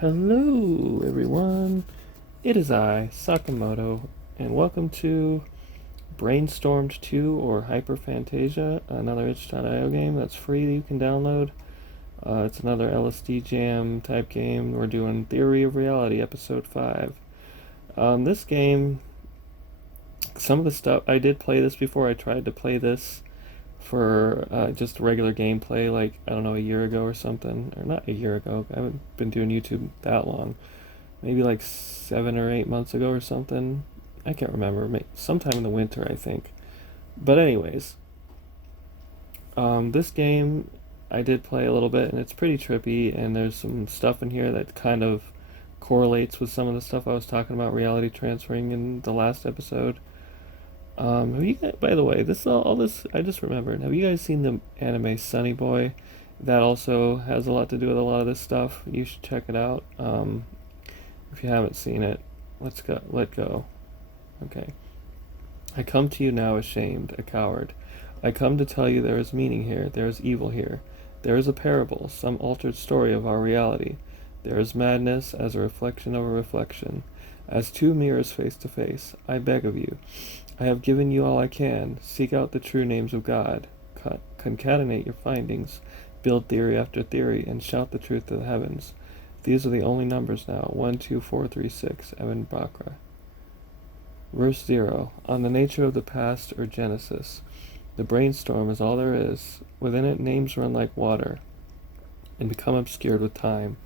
Hello, everyone. It is I, Sakamoto, and welcome to Brainstormed 2 or HYPERPHANTASIA, another itch.io game that's free that you can download. It's another LSD jam type game. We're doing Theory of Reality, episode 5. This game, some of the stuff, I did play this before. I tried to play this for just regular gameplay, like, I don't know, a year ago or something. Or not a year ago, I haven't been doing YouTube that long. Maybe like 7 or 8 months ago or something. I can't remember. Sometime in the winter, I think. But anyways, this game I did play a little bit, and it's pretty trippy. And there's some stuff in here that kind of correlates with some of the stuff I was talking about reality transferring in the last episode. Have you guys, by the way, all this I just remembered. Have you guys seen the anime Sunny Boy? That also has a lot to do with a lot of this stuff. You should check it out. If you haven't seen it, let go. Okay. I come to you now ashamed, a coward. I come to tell you there is meaning here, there is evil here. There is a parable, some altered story of our reality. There is madness as a reflection of a reflection. As two mirrors face to face, I beg of you. I have given you all I can. Seek out the true names of God. Concatenate your findings. Build theory after theory, and shout the truth to the heavens. These are the only numbers now. 1, 2, 4, 3, 6. Evan Bakra. Verse 0. On the nature of the past or Genesis. The brainstorm is all there is. Within it names run like water and become obscured with time.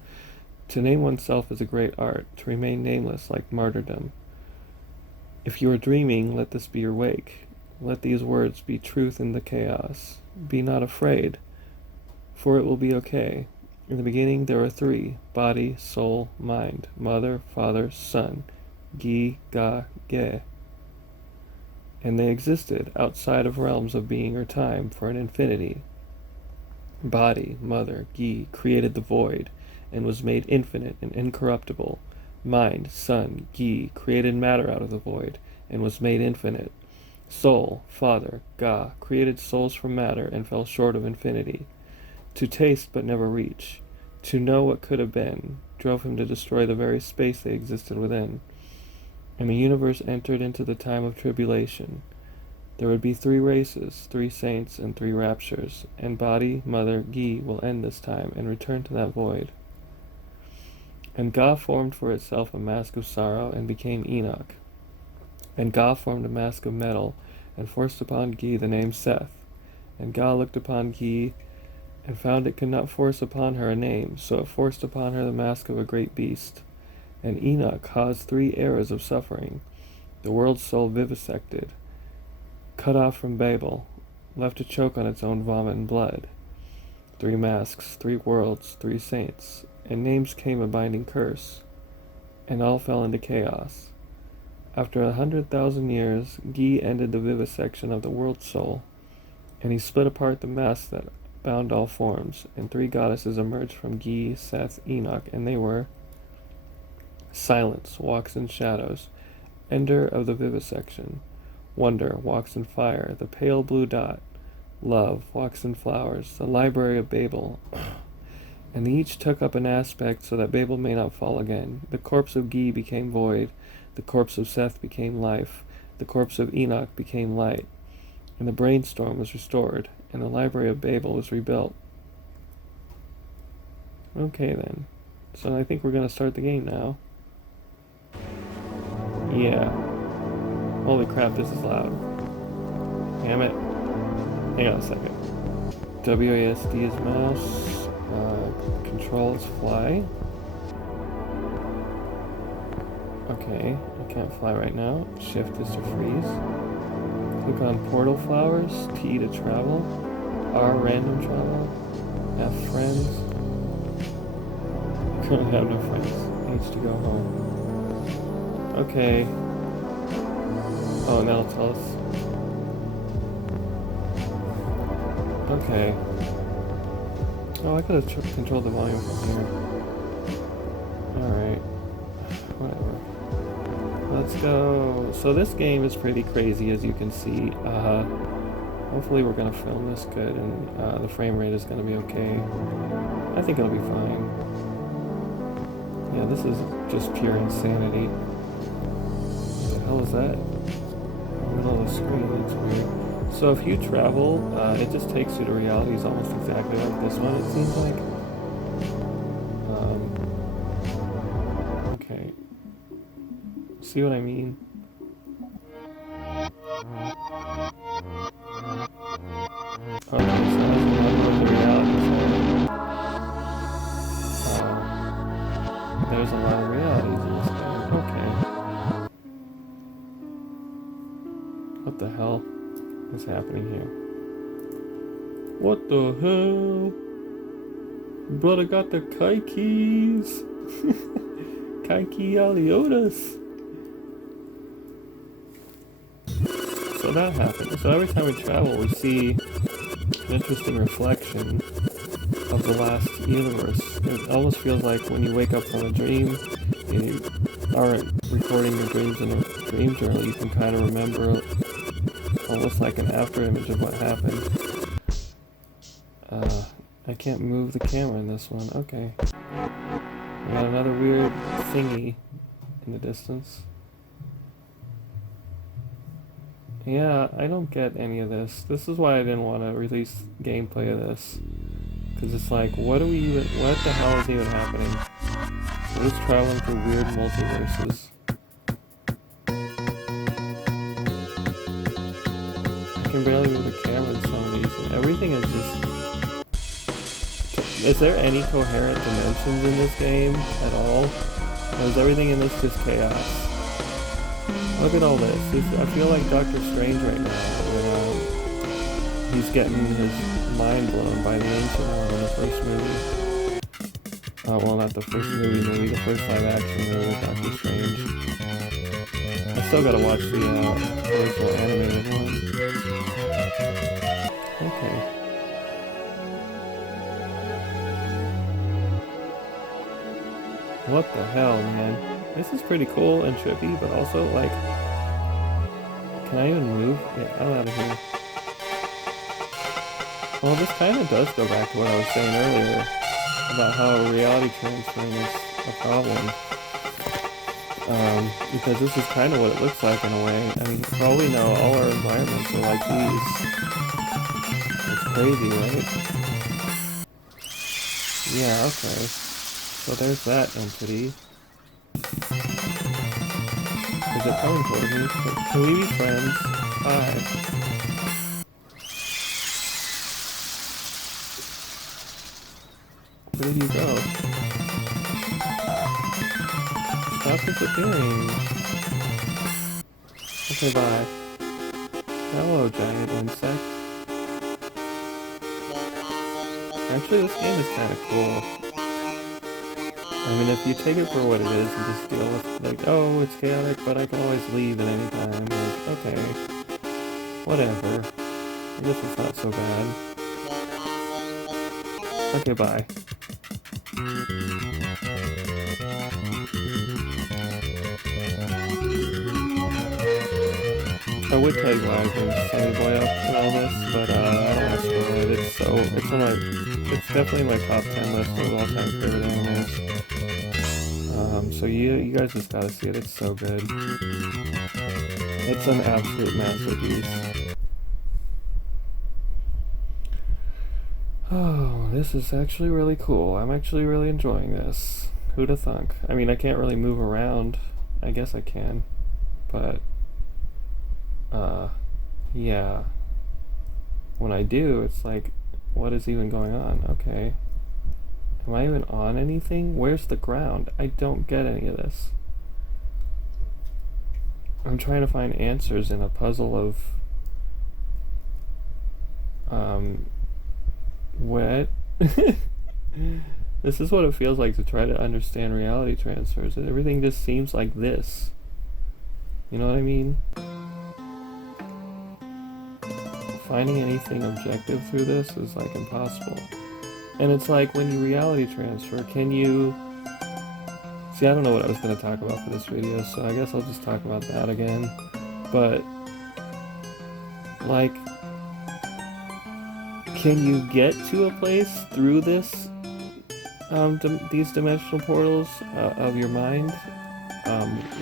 To name oneself is a great art. To remain nameless like martyrdom. If you are dreaming, let this be your wake. Let these words be truth in the chaos. Be not afraid, for it will be okay. In the beginning there are three: body, soul, mind, mother, father, son, gi, ga, ge. And they existed outside of realms of being or time for an infinity. Body, mother, gi, created the void, and was made infinite and incorruptible. Mind, son, gi, created matter out of the void, and was made infinite. Soul, father, ga, created souls from matter, and fell short of infinity. To taste but never reach, to know what could have been, drove him to destroy the very space they existed within. And the universe entered into the time of tribulation. There would be 3 races, 3 saints, and 3 raptures, and body, mother, gi will end this time and return to that void. And Ga formed for itself a mask of sorrow and became Enoch. And Ga formed a mask of metal and forced upon Gi the name Seth. And Ga looked upon Gi and found it could not force upon her a name, so it forced upon her the mask of a great beast. And Enoch caused 3 eras of suffering, the world's soul vivisected, cut off from Babel, left to choke on its own vomit and blood. 3 masks, 3 worlds, 3 saints, and names came a binding curse, and all fell into chaos. After 100,000 years, Gi ended the vivisection of the world's soul, and he split apart the mask that bound all forms, and 3 goddesses emerged from Gi, Seth, Enoch, and they were Silence walks in shadows, ender of the vivisection. Wonder walks in fire, the pale blue dot. Love walks in flowers, the library of Babel. And they each took up an aspect so that Babel may not fall again. The corpse of Gi became void, the corpse of Seth became life, the corpse of Enoch became light, and the brainstorm was restored, and the library of Babel was rebuilt. Okay then, so I think we're going to start the game now. Yeah. Holy crap, this is loud. Damn it. Hang on a second. WASD is mouse. Control is fly. Okay, I can't fly right now. Shift is to freeze. Click on portal flowers. T to travel. R random travel. F friends. I currently have no friends. H to go home. Okay. Oh, now it'll tell us. Okay. Oh, I could have controlled the volume from here. Alright. Whatever. Let's go. So this game is pretty crazy, as you can see. Hopefully we're going to film this good, and the frame rate is going to be okay. I think it'll be fine. this is just pure insanity. What the hell is that? In the middle of the screen, it's weird. So if you travel, it just takes you to realities almost exactly like this one, it seems like. Okay. See what I mean? Okay, so that's one of the realities there. There's a lot of realities in this game. Okay. What the hell is happening here? What the hell? Brother got the keys. Kaiki Aliotas. So that happens. So every time we travel, we see an interesting reflection of the last universe. It almost feels like when you wake up from a dream, you aren't recording your dreams in a dream journal, you can kind of remember almost like an after image of what happened. I can't move the camera in this one. Okay. We got another weird thingy in the distance. Yeah, I don't get any of this. This is why I didn't want to release gameplay of this. Because it's like, what the hell is even happening? We're just traveling through weird multiverses. I can barely move the camera in some of these, and everything is just... Is there any coherent dimensions in this game at all? Or is everything in this just chaos? Look at all this. I feel like Doctor Strange right now when he's getting his mind blown by the Ancient One in the first movie. Well, not the first movie, the first live action movie with Doctor Strange. I still gotta watch the original animated one. Okay. What the hell, man? This is pretty cool and trippy, but also, like... Can I even move? Yeah, I'm out of here. Well, this kind of does go back to what I was saying earlier about how reality transferring is a problem. Because this is kind of what it looks like in a way. I mean, for all we know, all our environments are like these. It's crazy, right? Yeah, okay. So there's that entity. Is it coming towards me? Can we be friends? Hi. Where did you go? Stop disappearing. Okay, bye. Hello, giant insect. Actually, this game is kind of cool. I mean, if you take it for what it is and just deal with, like, oh, it's chaotic, but I can always leave at any time. Like, okay. Whatever. I guess it's not so bad. Okay, bye. I would tell you why I bring Sammy Boy up and all this, but I don't want to spoil it. It's definitely my top 10 list of all-time favorite animes. So you guys just gotta see it. It's so good. It's an absolute masterpiece. Oh, this is actually really cool. I'm actually really enjoying this. Who'da thunk? I mean, I can't really move around. I guess I can, but yeah. When I do, it's like, what is even going on? Okay. Am I even on anything? Where's the ground? I don't get any of this. I'm trying to find answers in a puzzle of what? This is what it feels like to try to understand reality transfers. Everything just seems like this. You know what I mean? Finding anything objective through this is like impossible. And it's like when you reality transfer, can you... See, I don't know what I was going to talk about for this video, so I guess I'll just talk about that again. But, like, can you get to a place through this these dimensional portals of your mind,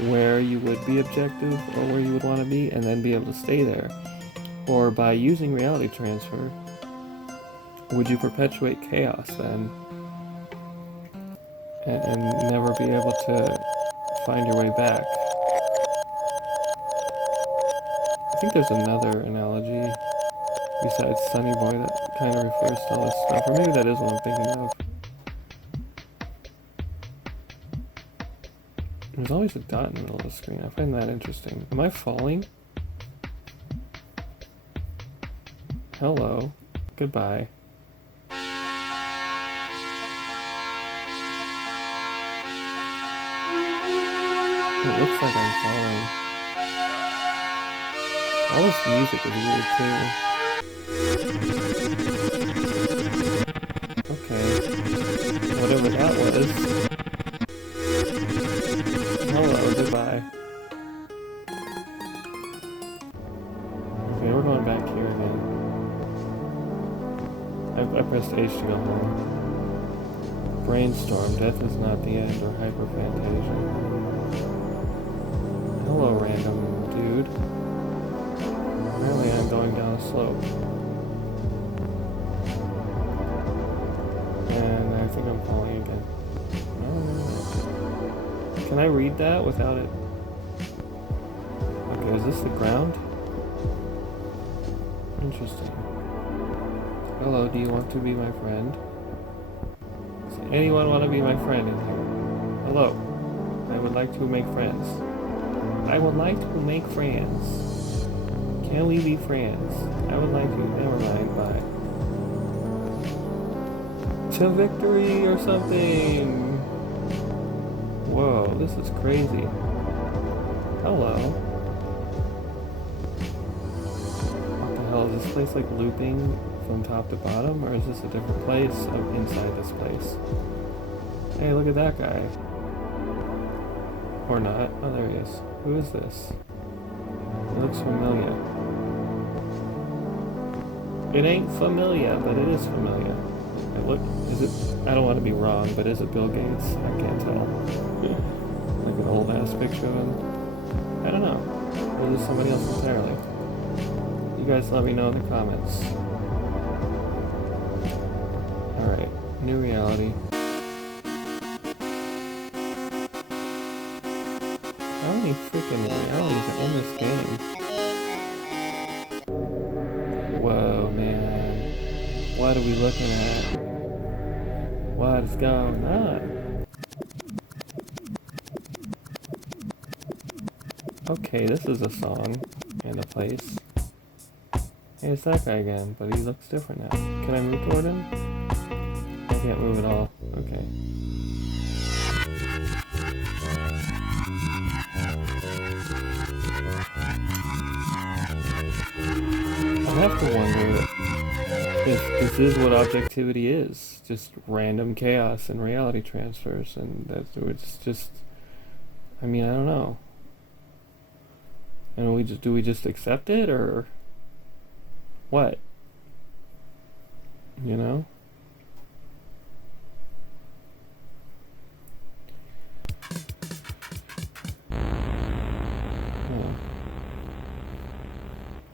where you would be objective or where you would want to be, and then be able to stay there? Or by using reality transfer, would you perpetuate chaos then, and never be able to find your way back? I think there's another analogy besides Sunny Boy that kind of refers to all this stuff, or maybe that is what I'm thinking of. There's always a dot in the middle of the screen. I find that interesting. Am I falling? Hello. Goodbye. It looks like I'm falling. All this music is weird too. Okay. Whatever that was. Hello, goodbye. Okay, we're going back here again. I pressed H to go home. Brainstorm, death is not the end, or HYPERPHANTASIA. Hello, random dude. Apparently I'm going down a slope. And I think I'm falling again. Can I read that without it? Okay, is this the ground? Interesting. Hello, do you want to be my friend? Does anyone want to be my friend in here? Hello. I would like to make friends. I would like to make friends. Can we be friends? I would like to. Never mind, bye. To victory or something! Whoa, this is crazy. Hello. What the hell, is this place like looping from top to bottom, or is this a different place inside this place? Hey, look at that guy. Or not. Oh, there he is. Who is this? He looks familiar. It ain't familiar, but it is familiar. Is it, I don't want to be wrong, but is it Bill Gates? I can't tell. Like an old ass picture of him. I don't know. Or is it somebody else entirely? You guys let me know in the comments. Alright, new reality. How many freaking realities are in this game? Whoa, man. What are we looking at? What is going on? Okay, this is a song and a place. Hey, it's that guy again, but he looks different now. Can I move toward him? I can't move at all. Okay. I have to wonder if this is what objectivity is. Just random chaos and reality transfers, and that it's just, I mean, I don't know. And do we just accept it, or what? You know?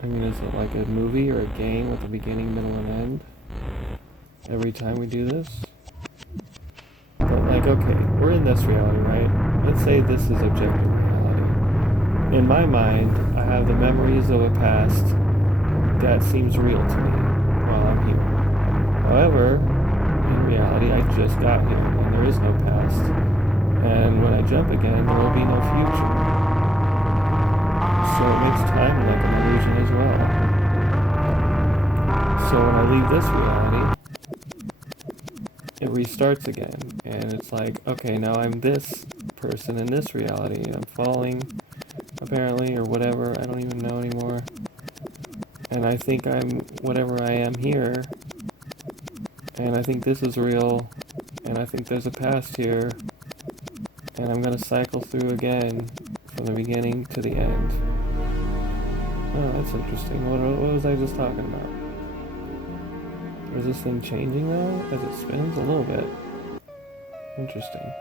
I mean, is it like a movie or a game with a beginning, middle, and end? Every time we do this? But like, okay, we're in this reality, right? Let's say this is objective reality. In my mind, I have the memories of a past that seems real to me while I'm here. However, in reality, I just got here, and there is no past. And when I jump again, there will be no future. So it makes time like an illusion as well. So when I leave this reality, it restarts again. And it's like, okay, now I'm this person in this reality. And I'm falling, apparently, or whatever. I don't even know anymore. And I think I'm whatever I am here. And I think this is real. And I think there's a past here. And I'm going to cycle through again from the beginning to the end. Oh, that's interesting. What was I just talking about? Is this thing changing though as it spins? A little bit. Interesting.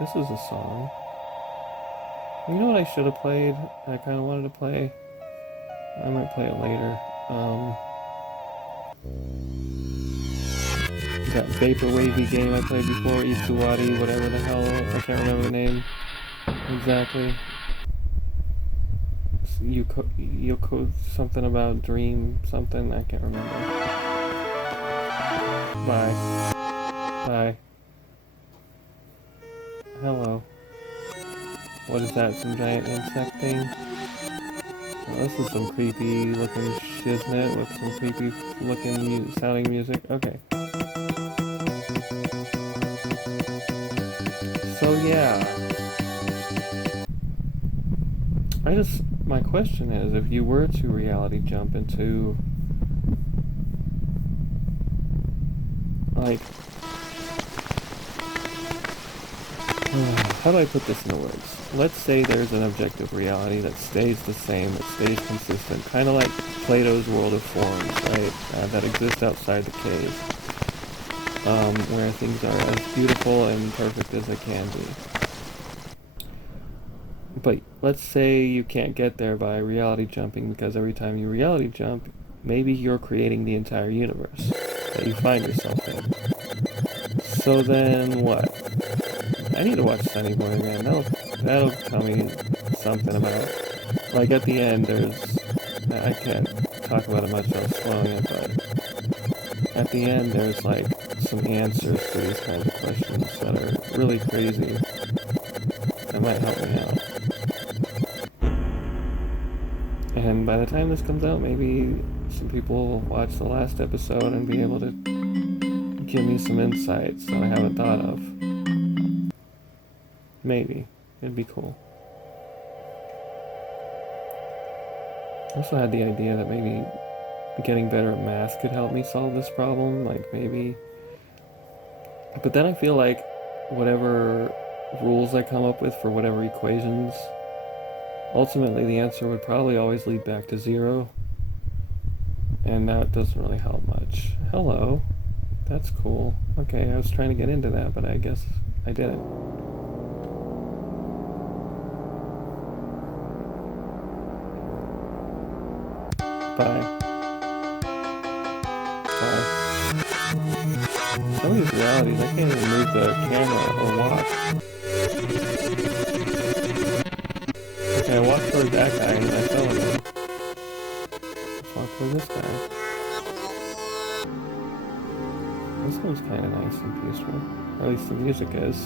This is a song. You know what I should have played? I kind of wanted to play. I might play it later. That vaporwavy game I played before, Isuwari, whatever the hell, I can't remember the name exactly. Yoko something about dream something, I can't remember. Bye. Bye. Hello. What is that, some giant insect thing? Oh, this is some creepy looking shiznit with some creepy looking sounding music. Okay. So yeah. My question is, if you were to reality jump into, like, how do I put this into words? Let's say there's an objective reality that stays the same, that stays consistent, kind of like Plato's world of forms, right? That exists outside the cave, where things are as beautiful and perfect as they can be. But let's say you can't get there by reality jumping, because every time you reality jump, maybe you're creating the entire universe that you find yourself in. So then what? I need to watch Sunny Boy Man. That'll tell me something about, like, at the end I can't talk about it much without spoiling it, but at the end there's like some answers to these kinds of questions that are really crazy. That might help me out. And by the time this comes out, maybe some people will watch the last episode and be able to give me some insights that I haven't thought of. Maybe. It'd be cool. I also had the idea that maybe getting better at math could help me solve this problem, like maybe. But then I feel like whatever rules I come up with for whatever equations, ultimately the answer would probably always lead back to 0. And that doesn't really help much. Hello. That's cool. Okay, I was trying to get into that, but I guess I didn't. Bye. Bye. Some of these realities, I can't even move the camera or walk. Okay, I walked toward that guy and I fell again. Let's walk toward this guy. This one's kind of nice and peaceful. Or at least the music is.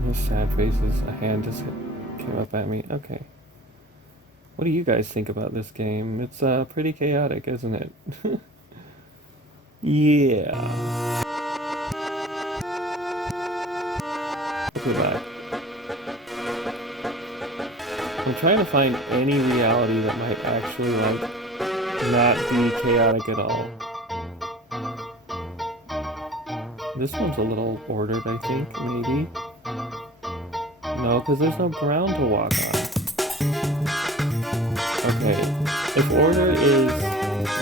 No sad faces. A hand just came up at me. Okay. What do you guys think about this game? It's pretty chaotic, isn't it? Yeah. Goodbye. I'm trying to find any reality that might actually, like, not be chaotic at all. This one's a little ordered, I think, maybe. No, because there's no ground to walk on. Okay, if order is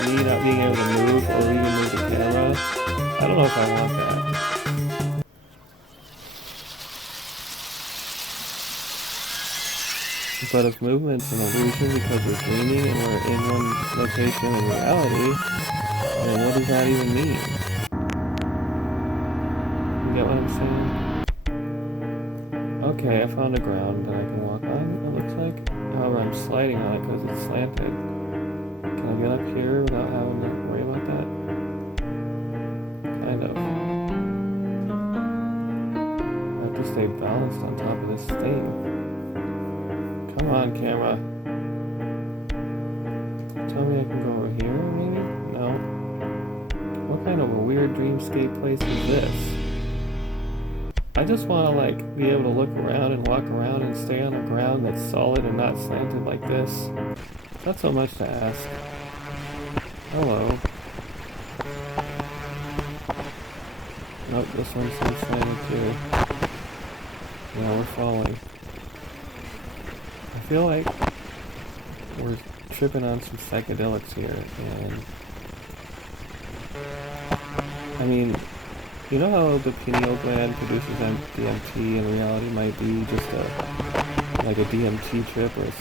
me not being able to move or even move the camera, I don't know if I want that. But if movement's an illusion because we're dreaming and we're in one location in reality, then what does that even mean? You get what I'm saying? Okay, I found a ground that I can walk on, it looks like. However, I'm sliding on it because it's slanted. Can I get up here without having to worry about that? Kind of. I have to stay balanced on top of this thing. Come on, camera. Tell me I can go over here, maybe? No. What kind of a weird dreamscape place is this? I just want to, like, be able to look around and walk around and stay on a ground that's solid and not slanted like this. Not so much to ask. Hello. Nope, this one seems slanted too. Yeah, we're falling. I feel like we're tripping on some psychedelics here, and I mean, you know how the pineal gland produces DMT and reality might be just like a DMT trip or a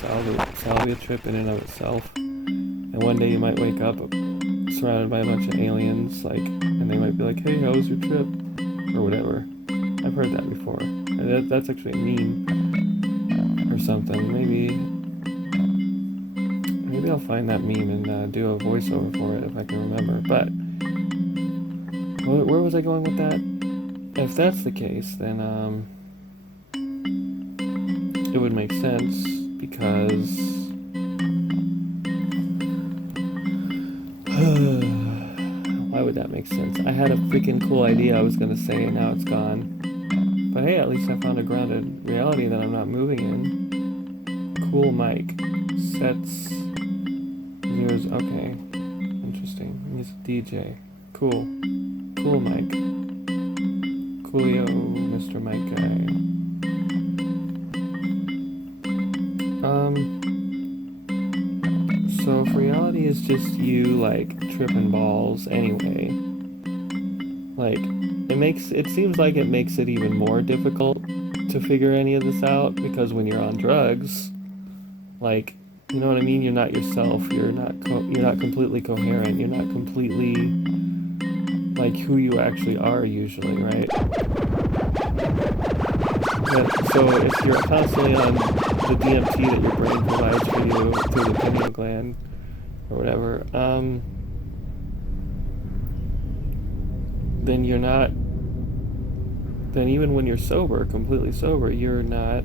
salvia trip in and of itself. And one day you might wake up surrounded by a bunch of aliens, like, and they might be like, "Hey, how was your trip?" or whatever. I've heard that before. That's actually a meme or something. Maybe I'll find that meme and do a voiceover for it if I can remember. But where was I going with that? If that's the case, then it would make sense because why would that make sense? I had a freaking cool idea I was gonna say and now it's gone. But hey, at least I found a grounded reality that I'm not moving in. Cool mic. Sets zeros. Okay. Interesting. He's a DJ. Cool. Cool mic. Coolio, Mr. Mic Guy. So if reality is just you, like, tripping balls anyway, like, it seems like it makes it even more difficult to figure any of this out, because when you're on drugs, like, you know what I mean? You're not yourself. You're not completely coherent. You're not completely, like, who you actually are usually, right? So if you're constantly on the DMT that your brain provides for you through the pineal gland or whatever, then you're not, then even when you're sober, completely sober, you're not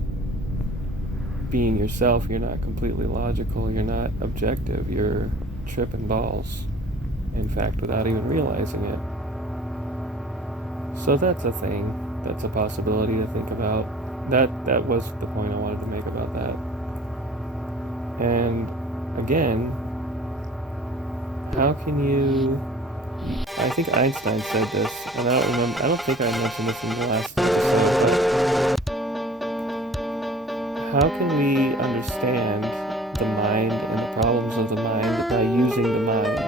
being yourself. You're not completely logical. You're not objective. You're tripping balls, in fact, without even realizing it. So that's a thing. That's a possibility to think about. That was the point I wanted to make about that. And again, how can you... I think Einstein said this, and I don't think I mentioned this in the last episode, but how can we understand the mind and the problems of the mind by using the mind?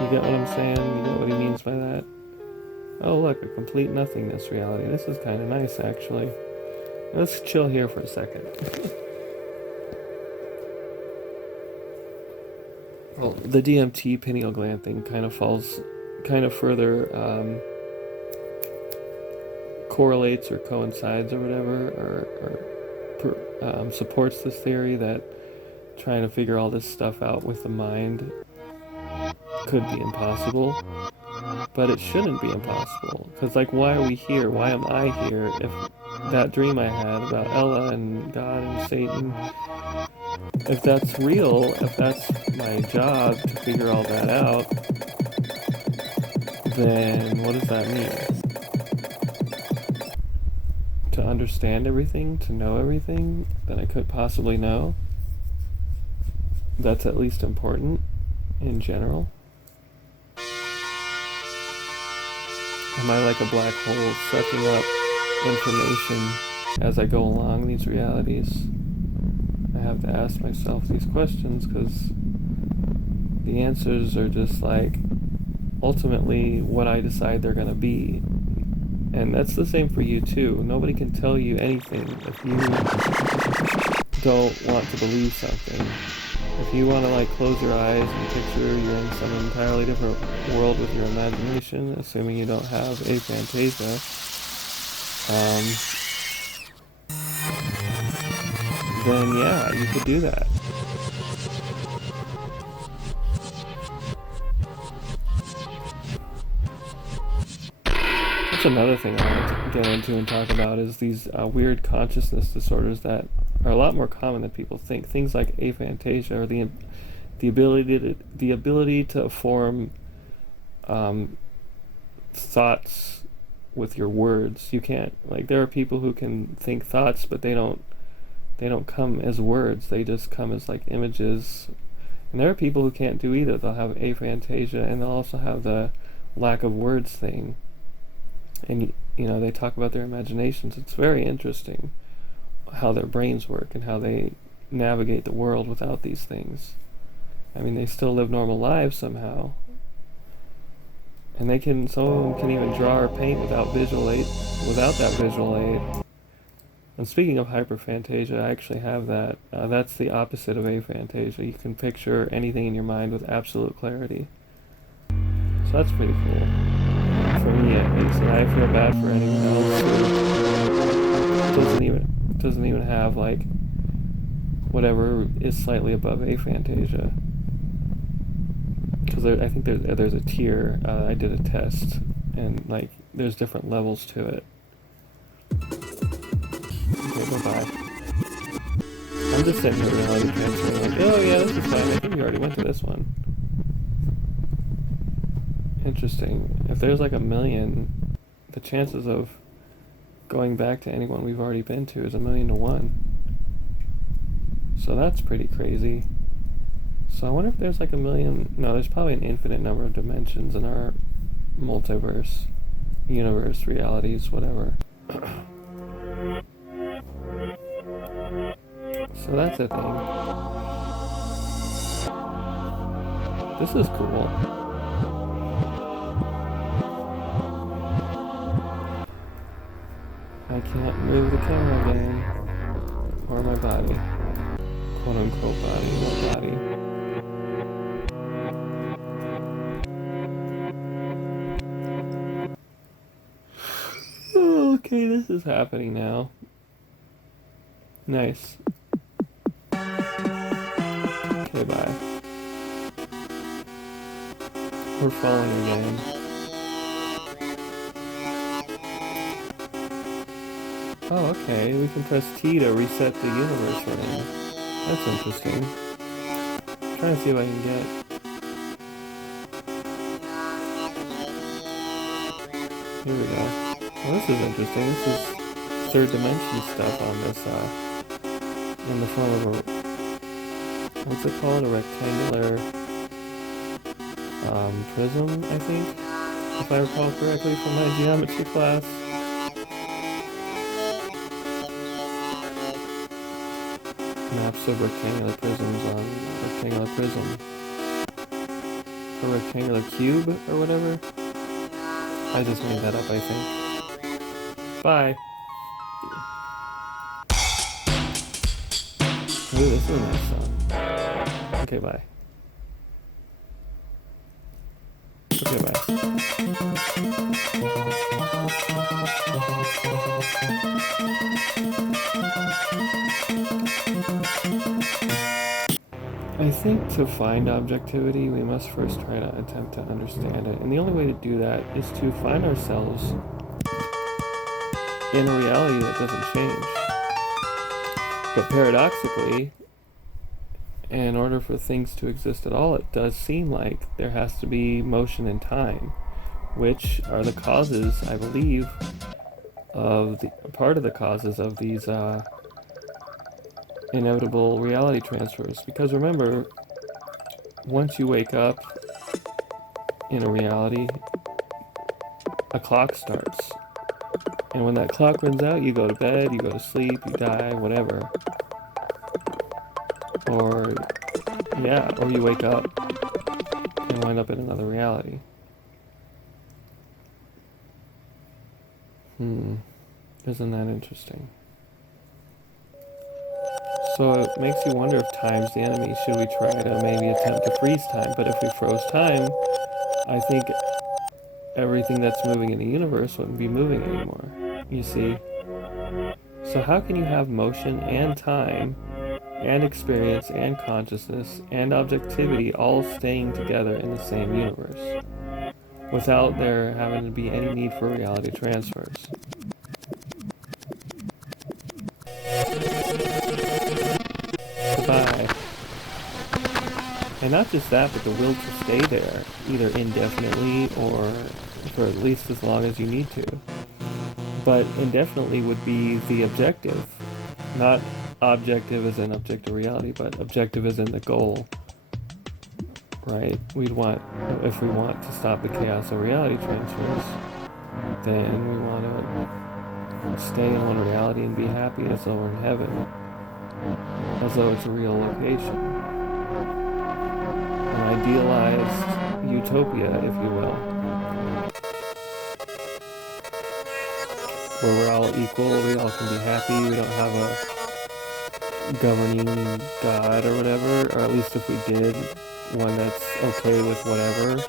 You get what I'm saying? You get what he means by that? Oh look, a complete nothingness reality. This is kind of nice, actually. Let's chill here for a second. Well, the DMT pineal gland thing kind of further correlates or coincides or whatever, or supports this theory that trying to figure all this stuff out with the mind could be impossible. But it shouldn't be impossible, because, like, why are we here? Why am I here if that dream I had about Ella and God and Satan, if that's real, if that's my job to figure all that out, then what does that mean? To understand everything, to know everything that I could possibly know? That's at least important in general? Am I like a black hole sucking up information as I go along these realities? I have to ask myself these questions because the answers are just like ultimately what I decide they're going to be. And that's the same for you too. Nobody can tell you anything if you don't want to believe something. If you want to, like, close your eyes and picture you're in some entirely different world with your imagination, assuming you don't have aphantasia, then yeah, you could do that. That's another thing I want to get into and talk about is these weird consciousness disorders that are a lot more common than people think. Things like aphantasia, or the ability to form thoughts with your words. You can't, like, there are people who can think thoughts, but they don't come as words. They just come as, like, images. And there are people who can't do either. They'll have aphantasia and they'll also have the lack of words thing. And you know, they talk about their imaginations. It's very interesting how their brains work and how they navigate the world without these things. I mean, they still live normal lives somehow, And some of them can even draw or paint without that visual aid. And speaking of hyperphantasia, I actually have that. That's the opposite of aphantasia. You can picture anything in your mind with absolute clarity. So that's pretty cool. For me at least. And I feel bad for anyone else who doesn't even have like whatever is slightly above aphantasia. Because I think there's a tier. I did a test, and like there's different levels to it. Okay, bye-bye. I'm just sitting here reality transferring like, oh yeah, this is fine. I think we already went to this one. Interesting. If there's like 1,000,000, the chances of going back to anyone we've already been to is 1,000,000 to 1. So that's pretty crazy. So I wonder if there's like 1,000,000... No, there's probably an infinite number of dimensions in our multiverse, universe, realities, whatever. So that's a thing. This is cool. I can't move the camera again. Or my body. Quote unquote body, my body. Okay, this is happening now. Nice. Okay, bye. We're falling again. Oh, okay. We can press T to reset the universe we're in. That's interesting. I'm trying to see what I can get. Here we go. Well, this is interesting. This is third dimension stuff on this, in the form of a, what's it called? A rectangular, prism, I think? If I recall correctly from my geometry class. Maps of rectangular prisms on a rectangular prism. A rectangular cube, or whatever? I just made that up, I think. Bye. Ooh, this is a nice song. Okay, bye. Okay, bye. I think to find objectivity, we must first try to attempt to understand it. And the only way to do that is to find ourselves in a reality that doesn't change. But paradoxically, in order for things to exist at all, it does seem like there has to be motion and time, which are the causes, I believe, part of the causes of these inevitable reality transfers. Because remember, once you wake up in a reality, a clock starts. And when that clock runs out, you go to bed, you go to sleep, you die, whatever. Or you wake up and wind up in another reality. Isn't that interesting? So it makes you wonder if time's the enemy. Should we try to maybe attempt to freeze time? But if we froze time, I think everything that's moving in the universe wouldn't be moving anymore. You see? So how can you have motion and time and experience and consciousness and objectivity all staying together in the same universe without there having to be any need for reality transfers? Goodbye. And not just that, but the will to stay there, either indefinitely or for at least as long as you need to. But indefinitely would be the objective. Not objective as in objective reality, but objective as in the goal. Right? If we want to stop the chaos of reality transfers, then we want to stay in one reality and be happy as though we're in heaven. As though it's a real location. An idealized utopia, if you will. where we're all equal, we all can be happy, we don't have a governing God or whatever, or at least if we did, one that's okay with whatever.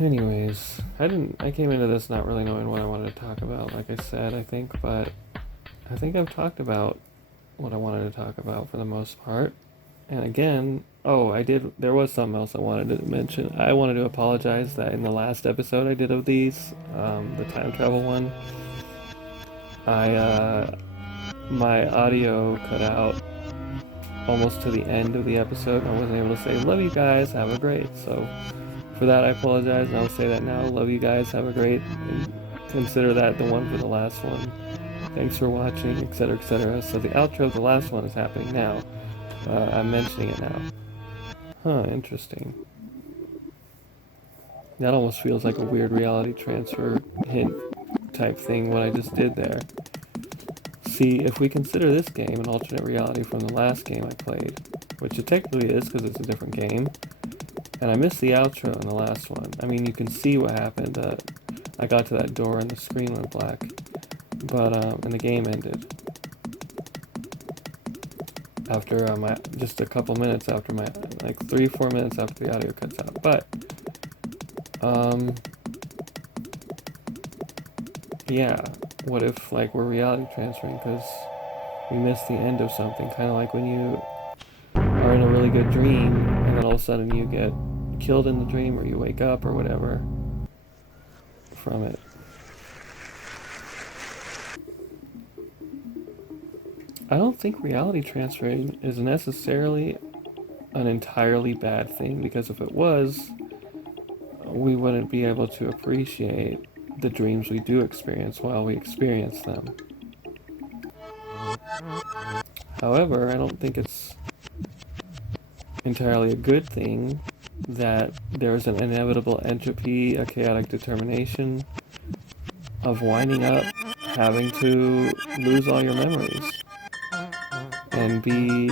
Anyways, I came into this not really knowing what I wanted to talk about, like I said, I think, but I think I've talked about what I wanted to talk about for the most part. And again, there was something else I wanted to mention. I wanted to apologize that in the last episode I did of these, the time travel one, my audio cut out almost to the end of the episode, and I wasn't able to say, love you guys, have a great. So for that, I apologize, and I'll say that now. Love you guys, have a great, and consider that the one for the last one. Thanks for watching, etc., etc. So the outro of the last one is happening now. I'm mentioning it now. Huh, interesting. That almost feels like a weird reality transfer hint type thing, what I just did there. See, if we consider this game an alternate reality from the last game I played, which it technically is because it's a different game, and I missed the outro in the last one. I mean, you can see what happened. I got to that door and the screen went black, but and the game ended. After just a couple minutes after like 3-4 minutes after the audio cuts out. But yeah, what if like we're reality transferring because we missed the end of something? Kind of like when you are in a really good dream and then all of a sudden you get killed in the dream, or you wake up or whatever from it. I don't think reality transferring is necessarily an entirely bad thing, because if it was, we wouldn't be able to appreciate the dreams we do experience while we experience them. However, I don't think it's entirely a good thing that there's an inevitable entropy, a chaotic determination of winding up having to lose all your memories and be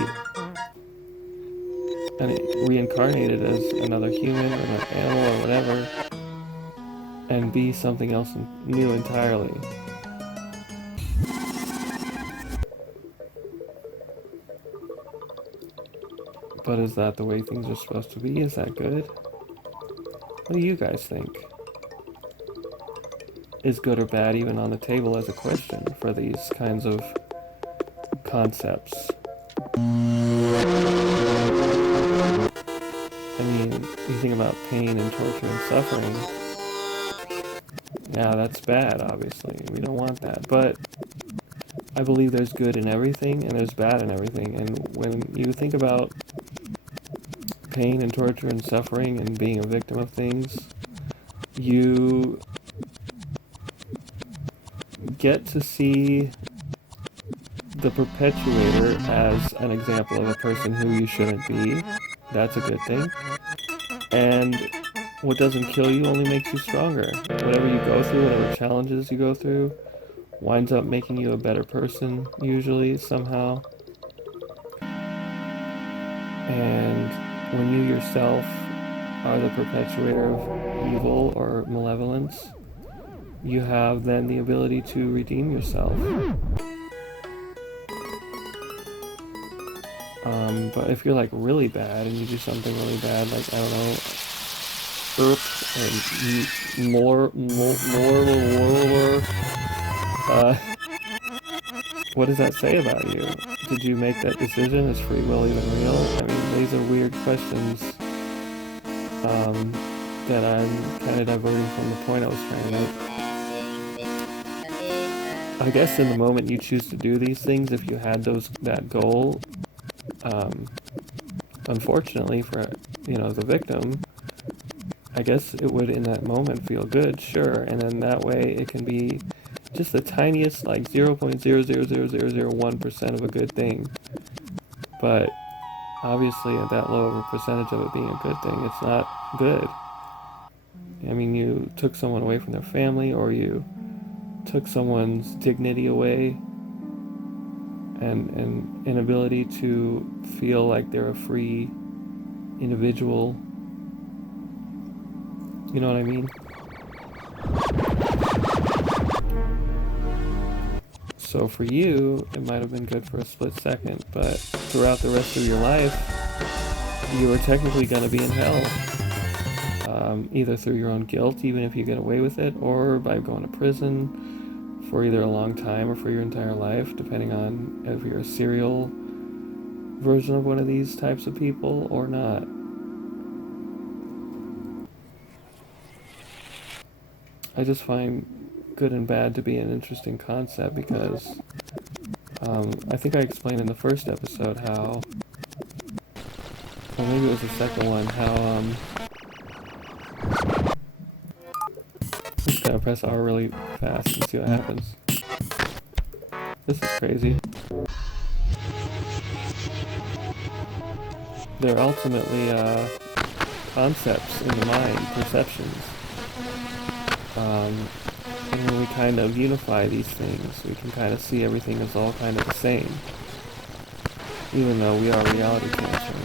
reincarnated as another human or an animal or whatever, and be something else new entirely. But is that the way things are supposed to be? Is that good? What do you guys think? Is good or bad even on the table as a question for these kinds of concepts? I mean, you think about pain and torture and suffering. Yeah, that's bad, obviously. We don't want that. But I believe there's good in everything and there's bad in everything. And when you think about pain and torture and suffering and being a victim of things, you get to see the perpetuator as an example of a person who you shouldn't be. That's a good thing. And what doesn't kill you only makes you stronger. Whatever you go through, whatever challenges you go through, winds up making you a better person, usually, somehow. And when you yourself are the perpetuator of evil or malevolence, you have then the ability to redeem yourself. But if you're like really bad and you do something really bad, like, I don't know, and more, what does that say about you? Did you make that decision? Is free will even real? I mean, these are weird questions that I'm kind of diverting from the point I was trying to make. I guess in the moment you choose to do these things, if you had that goal, unfortunately for the victim, I guess it would in that moment feel good, sure, and then that way it can be just the tiniest, like 0.0000001% of a good thing. But obviously at that low of a percentage of it being a good thing, it's not good. I mean, you took someone away from their family, or you took someone's dignity away and inability to feel like they're a free individual. You know what I mean? So for you, it might have been good for a split second, but throughout the rest of your life, you are technically going to be in hell. Either through your own guilt, even if you get away with it, or by going to prison for either a long time or for your entire life, depending on if you're a serial version of one of these types of people or not. I just find good and bad to be an interesting concept because I think I explained in the first episode how, or maybe it was the second one, how I'm just gonna press R really fast and see what happens. This is crazy. They're ultimately concepts in the mind, perceptions. And when we kind of unify these things, we can kind of see everything as all kind of the same, even though we are reality transferring.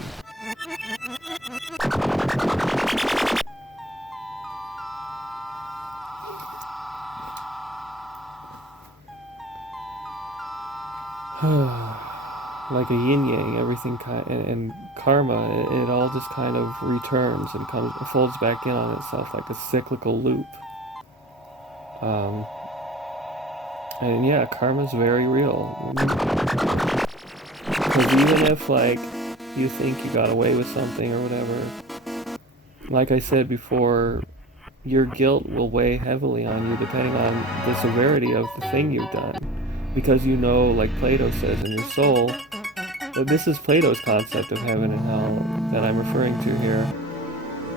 Like a yin-yang, everything and karma, it all just kind of returns and folds back in on itself like a cyclical loop. And yeah, karma's very real. Because even if, like, you think you got away with something or whatever, like I said before, your guilt will weigh heavily on you depending on the severity of the thing you've done. Because you know, like Plato says in your soul, that this is Plato's concept of heaven and hell that I'm referring to here,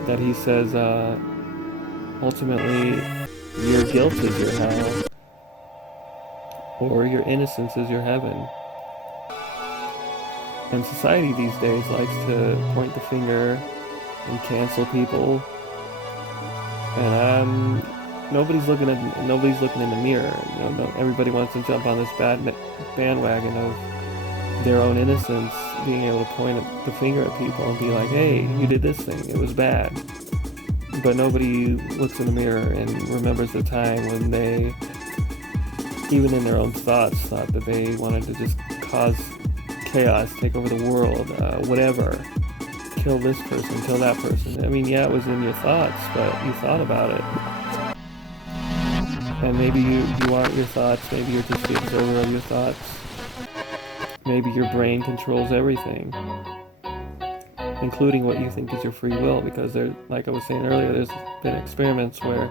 that he says, ultimately, your guilt is your hell, or your innocence is your heaven. And society these days likes to point the finger and cancel people, and nobody's looking in the mirror. Everybody wants to jump on this bandwagon of their own innocence, being able to point the finger at people and be like, hey, you did this thing, it was bad. But nobody looks in the mirror and remembers the time when they, even in their own thoughts, thought that they wanted to just cause chaos, take over the world, whatever. Kill this person, kill that person. I mean, yeah, it was in your thoughts, but you thought about it. And maybe you aren't your thoughts, maybe you're just the observer of your thoughts. Maybe your brain controls everything, including what you think is your free will, because there, like I was saying earlier, there's been experiments where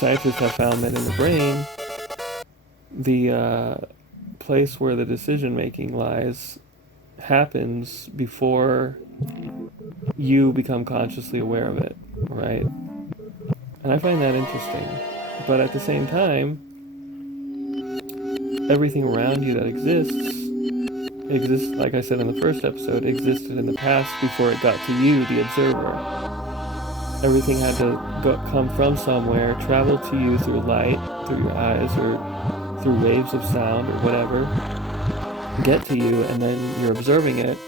scientists have found that in the brain, the place where the decision making lies happens before you become consciously aware of it, right? And I find that interesting. But at the same time, everything around you that exists, like I said in the first episode, existed in the past before it got to you, the observer. Everything had to come from somewhere, travel to you through light, through your eyes, or through waves of sound, or whatever, get to you, and then you're observing it.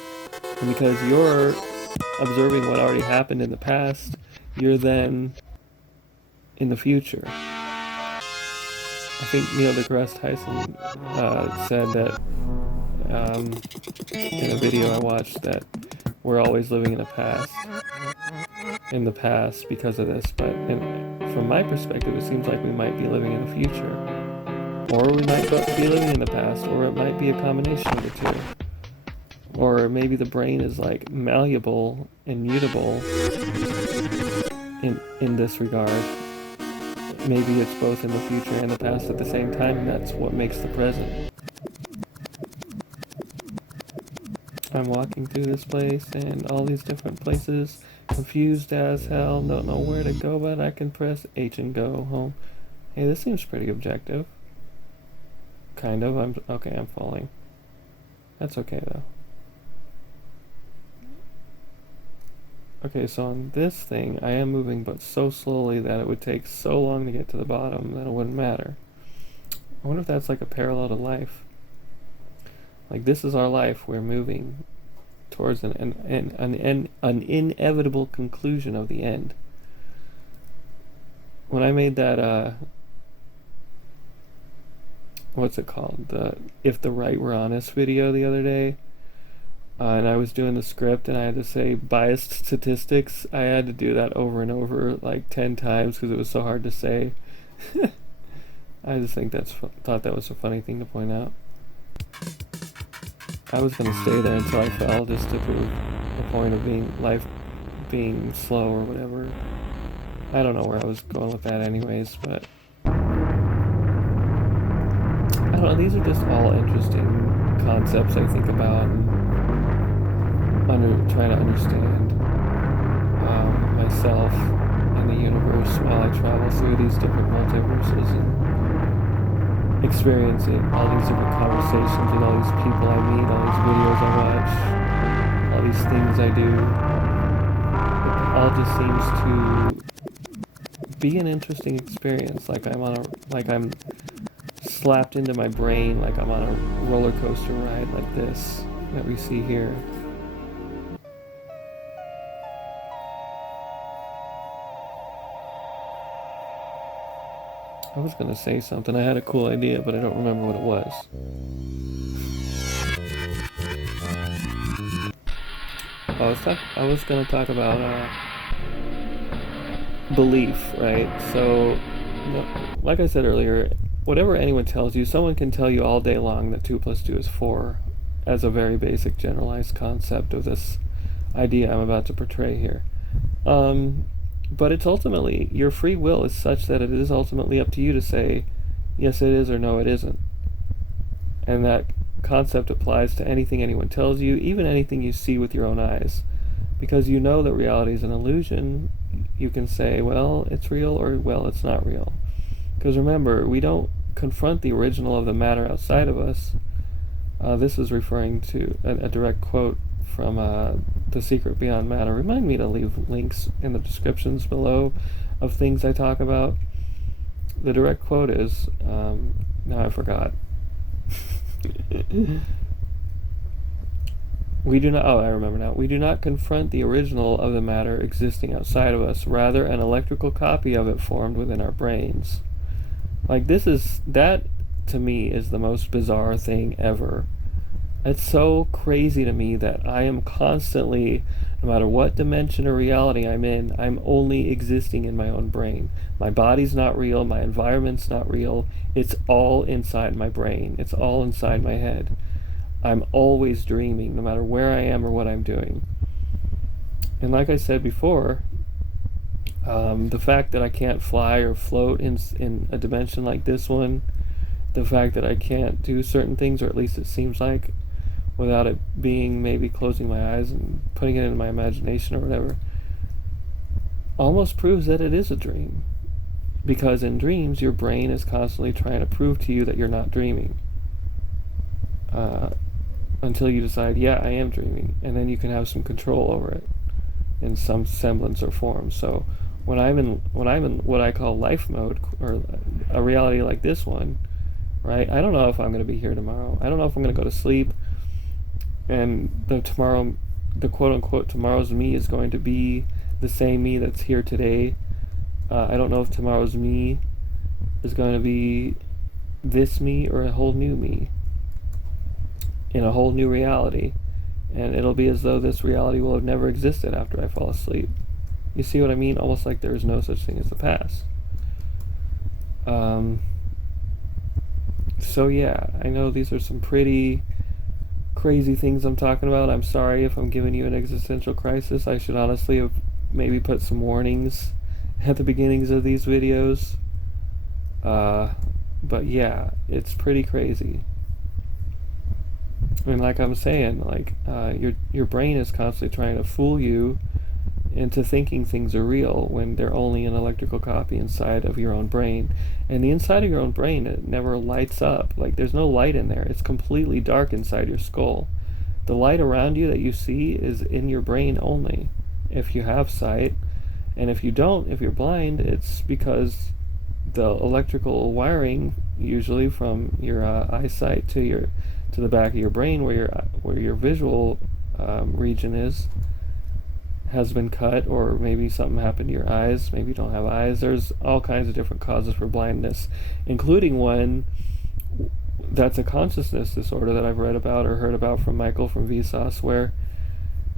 And because you're observing what already happened in the past, you're then in the future. I think Neil deGrasse Tyson said that in a video I watched that we're always living in the past because of this. But from my perspective, it seems like we might be living in the future, or we might be living in the past, or it might be a combination of the two. Or maybe the brain is like malleable and mutable in this regard. Maybe it's both in the future and the past at the same time, and that's what makes the present. I'm walking through this place and all these different places, confused as hell, don't know where to go, but I can press H and go home. Hey, this seems pretty objective. Kind of. I'm falling. That's okay though. Okay, so on this thing, I am moving, but so slowly that it would take so long to get to the bottom that it wouldn't matter. I wonder if that's like a parallel to life. Like, this is our life. We're moving towards an inevitable conclusion of the end. When I made that, what's it called? The If the Right Were Honest video the other day, and I was doing the script and I had to say biased statistics. I had to do that over and over like 10 times because it was so hard to say. I just think thought that was a funny thing to point out. I was going to stay there until I fell just to prove the point of life being slow or whatever. I don't know where I was going with that anyways, but I don't know, these are just all interesting concepts I think about and try to understand myself and the universe while I travel through these different multiverses and experiencing all these different conversations with all these people I meet, all these videos I watch, all these things I do. It all just seems to be an interesting experience. Like I'm slapped into my brain, like I'm on a roller coaster ride like this that we see here. I was gonna say something. I had a cool idea, but I don't remember what it was. I was gonna talk about belief, right? So, like I said earlier, whatever anyone tells you, someone can tell you all day long that 2 + 2 is 4, as a very basic generalized concept of this idea I'm about to portray here. But it's ultimately, your free will is such that it is ultimately up to you to say, yes it is or no it isn't. And that concept applies to anything anyone tells you, even anything you see with your own eyes. Because you know that reality is an illusion, you can say, well, it's real, or well, it's not real. Because remember, we don't confront the original of the matter outside of us. This is referring to a direct quote from The Secret Beyond Matter. Remind me to leave links in the descriptions below of things I talk about. The direct quote is, now I forgot. I remember now. We do not confront the original of the matter existing outside of us, rather an electrical copy of it formed within our brains. Like, that to me is the most bizarre thing ever. It's so crazy to me that I am constantly, no matter what dimension or reality I'm in, I'm only existing in my own brain. My body's not real, my environment's not real, it's all inside my brain, it's all inside my head. I'm always dreaming, no matter where I am or what I'm doing. And like I said before, the fact that I can't fly or float in a dimension like this one, the fact that I can't do certain things, or at least it seems like, without it being maybe closing my eyes and putting it into my imagination or whatever, almost proves that it is a dream. Because in dreams, your brain is constantly trying to prove to you that you're not dreaming. Until you decide, yeah, I am dreaming. And then you can have some control over it in some semblance or form. So when I'm in what I call life mode, or a reality like this one, right? I don't know if I'm going to be here tomorrow. I don't know if I'm going to go to sleep and the quote-unquote tomorrow's me is going to be the same me that's here today. I don't know if tomorrow's me is going to be this me or a whole new me in a whole new reality, and it'll be as though this reality will have never existed after I fall asleep. You see what I mean? Almost like there is no such thing as the past. So yeah, I know these are some pretty crazy things I'm talking about. I'm sorry if I'm giving you an existential crisis. I should honestly have maybe put some warnings at the beginnings of these videos. But yeah, it's pretty crazy. And like I'm saying, like your brain is constantly trying to fool you into thinking things are real when they're only an electrical copy inside of your own brain. And the inside of your own brain, it never lights up. Like, there's no light in there. It's completely dark inside your skull. The light around you that you see is in your brain only. if you have sight. And if you don't, if you're blind, it's because the electrical wiring, usually from your eyesight to the back of your brain, where your visual region is, has been cut, or maybe something happened to your eyes. Maybe you don't have eyes. There's all kinds of different causes for blindness, including one that's a consciousness disorder that I've read about or heard about from Michael from Vsauce, where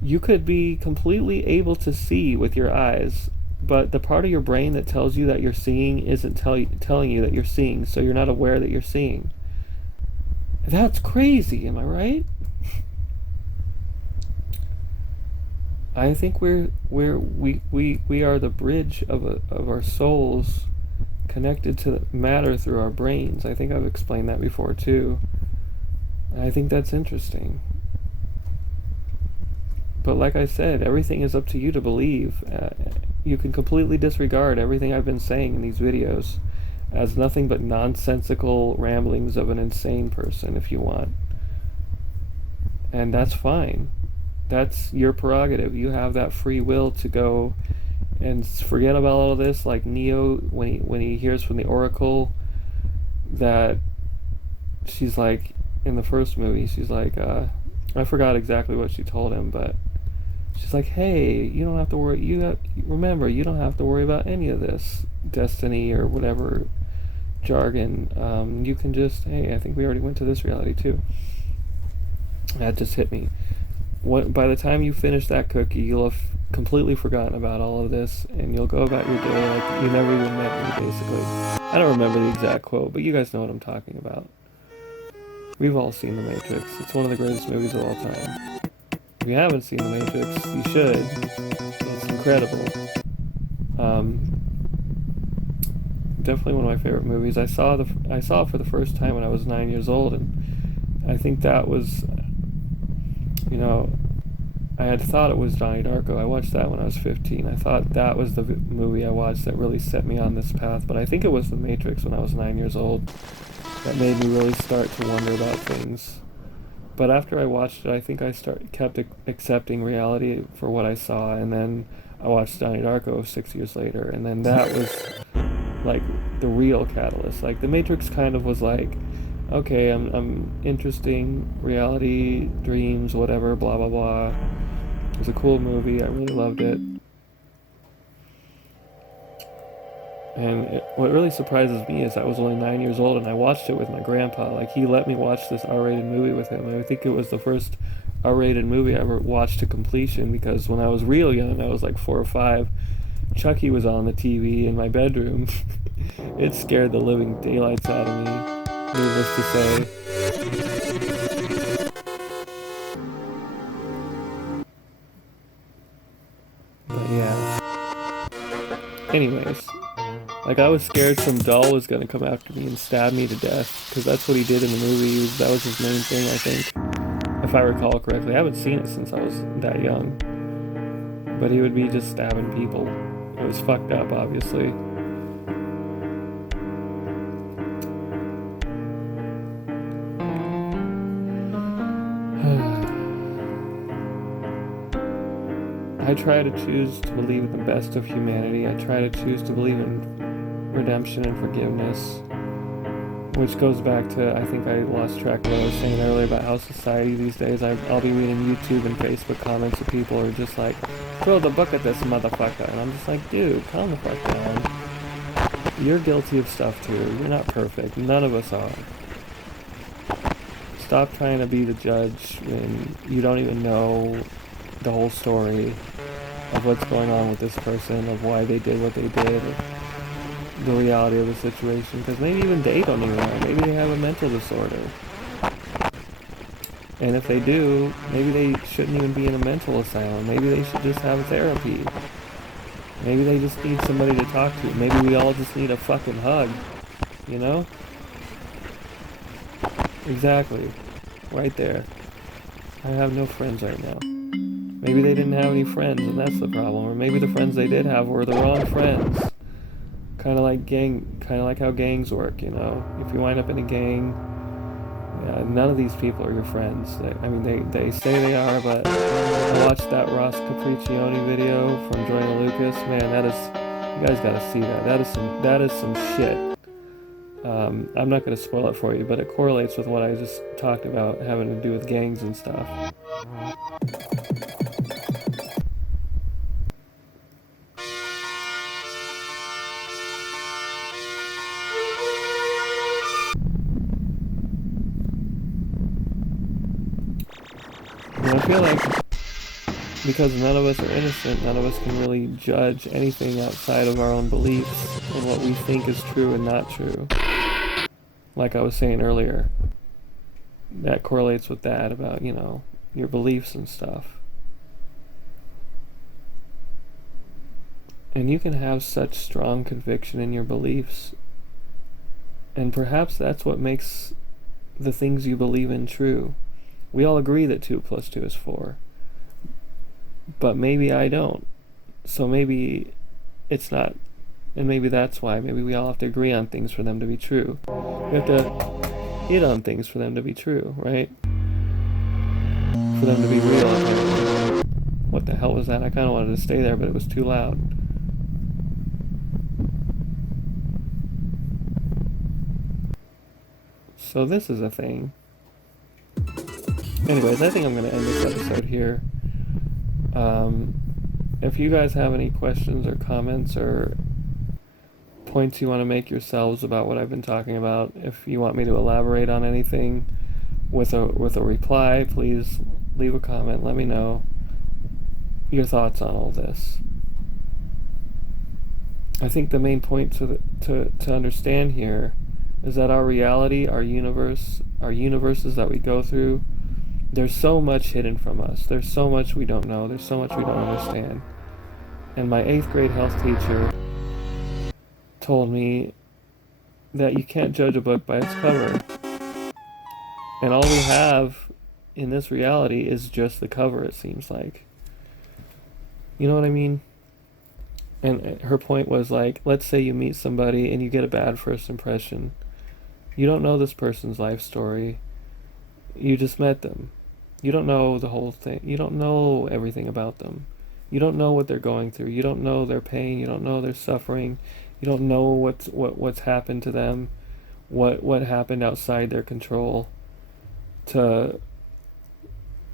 you could be completely able to see with your eyes, but the part of your brain that tells you that you're seeing isn't telling you that you're seeing, so you're not aware that you're seeing. That's crazy, am I right? I think we are the bridge of our souls connected to matter through our brains. I think I've explained that before too. I think that's interesting. But like I said, everything is up to you to believe. You can completely disregard everything I've been saying in these videos as nothing but nonsensical ramblings of an insane person if you want. And that's fine. That's your prerogative. You have that free will to go and forget about all of this, like Neo when he hears from the Oracle that she's like, in the first movie, she's like, I forgot exactly what she told him, but she's like, hey, you don't have to worry, remember, you don't have to worry about any of this destiny or whatever jargon. You can just, hey, I think we already went to this reality too. That just hit me. By the time you finish that cookie, you'll have completely forgotten about all of this, and you'll go about your day like you never even met me, basically. I don't remember the exact quote, but you guys know what I'm talking about. We've all seen The Matrix. It's one of the greatest movies of all time. If you haven't seen The Matrix, you should. It's incredible. Definitely one of my favorite movies. I saw it for the first time when I was 9 years old, and I think that was, I had thought it was Donnie Darko. I watched that when I was 15. I thought that was the movie I watched that really set me on this path, but I think it was The Matrix when I was 9 years old that made me really start to wonder about things. But after I watched it, I think I kept accepting reality for what I saw, and then I watched Donnie Darko 6 years later, and then that was like the real catalyst. Like The Matrix kind of was like, okay, I'm interesting, reality, dreams, whatever, blah blah blah. It was a cool movie. I really loved it. And what really surprises me is I was only 9 years old and I watched it with my grandpa. Like, he let me watch this R-rated movie with him. I think it was the first R-rated movie I ever watched to completion, because when I was real young, I was like 4 or 5, Chucky was on the TV in my bedroom. It scared the living daylights out of me, needless to say. But yeah. Anyways. Like, I was scared some doll was gonna come after me and stab me to death, because that's what he did in the movie. That was his main thing, I think, if I recall correctly. I haven't seen it since I was that young, but he would be just stabbing people. It was fucked up, obviously. I try to choose to believe in the best of humanity. I try to choose to believe in redemption and forgiveness, which goes back to, I think I lost track of what I was saying earlier about how society these days, I'll be reading YouTube and Facebook comments of people who are just like, throw the book at this motherfucker, and I'm just like, dude, calm the fuck down. You're guilty of stuff too. You're not perfect. None of us are. Stop trying to be the judge when you don't even know the whole story of what's going on with this person, of why they did what they did, the reality of the situation, because maybe even they don't even know. Maybe they have a mental disorder. And if they do, maybe they shouldn't even be in a mental asylum. Maybe they should just have therapy. Maybe they just need somebody to talk to. Maybe we all just need a fucking hug, you know? Exactly. Right there. I have no friends right now. Maybe they didn't have any friends, and that's the problem. Or maybe the friends they did have were the wrong friends. Kind of like how gangs work, you know? If you wind up in a gang, Yeah, none of these people are your friends. They say they are, but I watched that Ross Capriccioni video from Joyner Lucas. Man, you guys gotta see that. That is some shit. I'm not gonna spoil it for you, but it correlates with what I just talked about having to do with gangs and stuff. And I feel like because none of us are innocent, none of us can really judge anything outside of our own beliefs and what we think is true and not true. Like I was saying earlier, that correlates with that about, your beliefs and stuff. And you can have such strong conviction in your beliefs, and perhaps that's what makes the things you believe in true. We all agree that 2 plus 2 is 4. But maybe I don't. So maybe it's not. And maybe that's why. Maybe we all have to agree on things for them to be true. We have to hit on things for them to be true, right? For them to be real. What the hell was that? I kind of wanted to stay there, but it was too loud. So this is a thing. Anyways, I think I'm going to end this episode here. If you guys have any questions or comments or points you want to make yourselves about what I've been talking about, if you want me to elaborate on anything with a reply, please leave a comment. Let me know your thoughts on all this. I think the main point to understand here is that our reality, our universes that we go through, there's so much hidden from us. There's so much we don't know. There's so much we don't understand. And my 8th grade health teacher told me that you can't judge a book by its cover. And all we have in this reality is just the cover, it seems like. You know what I mean? And her point was like, let's say you meet somebody and you get a bad first impression. You don't know this person's life story. You just met them. You don't know the whole thing. You don't know everything about them. You don't know what they're going through. You don't know their pain. You don't know their suffering. You don't know what's happened to them, what happened outside their control to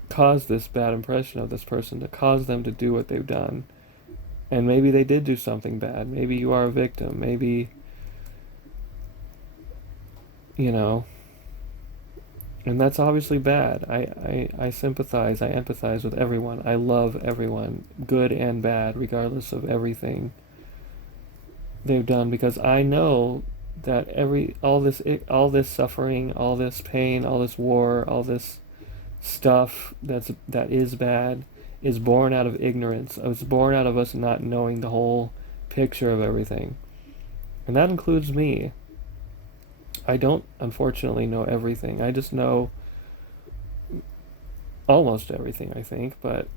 cause this bad impression of this person, to cause them to do what they've done. And maybe they did do something bad. Maybe you are a victim. Maybe, and that's obviously bad. I sympathize, I empathize with everyone. I love everyone, good and bad, regardless of everything they've done, because I know that all this suffering, all this pain, all this war, all this stuff that is bad is born out of ignorance. It's born out of us not knowing the whole picture of everything. And that includes me. I don't, unfortunately, know everything. I just know almost everything, I think, but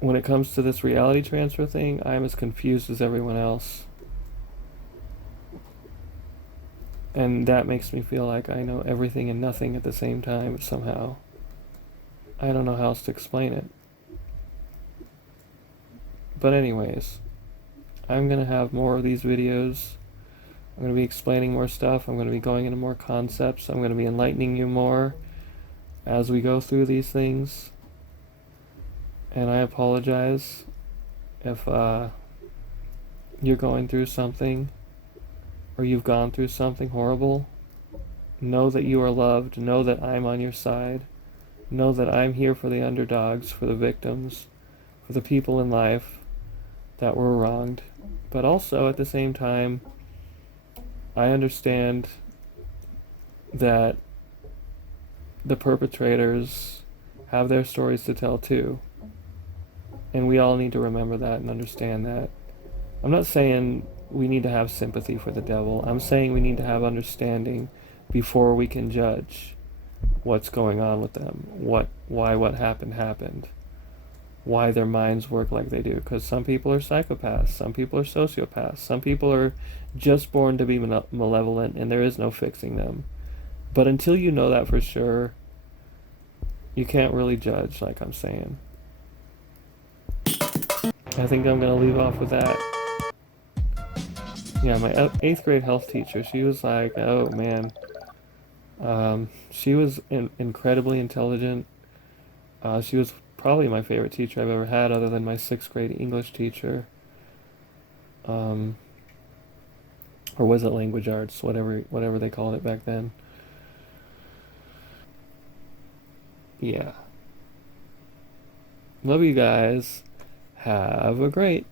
when it comes to this reality transfer thing, I'm as confused as everyone else. And that makes me feel like I know everything and nothing at the same time, somehow. I don't know how else to explain it. But anyways, I'm going to have more of these videos. I'm going to be explaining more stuff. I'm going to be going into more concepts. I'm going to be enlightening you more as we go through these things. And I apologize if you're going through something or you've gone through something horrible. Know that you are loved. Know that I'm on your side. Know that I'm here for the underdogs, for the victims, for the people in life that were wronged. But also, at the same time, I understand that the perpetrators have their stories to tell too. And we all need to remember that and understand that. I'm not saying we need to have sympathy for the devil. I'm saying we need to have understanding before we can judge what's going on with them, why what happened, why their minds work like they do. Because some people are psychopaths, some people are sociopaths, some people are just born to be malevolent and there is no fixing them. But until you know that for sure, you can't really judge, like I'm saying. I think I'm gonna leave off with that. Yeah, my eighth grade health teacher, she was like, oh man, she was incredibly intelligent. She was probably my favorite teacher I've ever had, other than my sixth grade English teacher, um, or was it language arts, whatever they called it back then. Yeah, love you guys. Have a great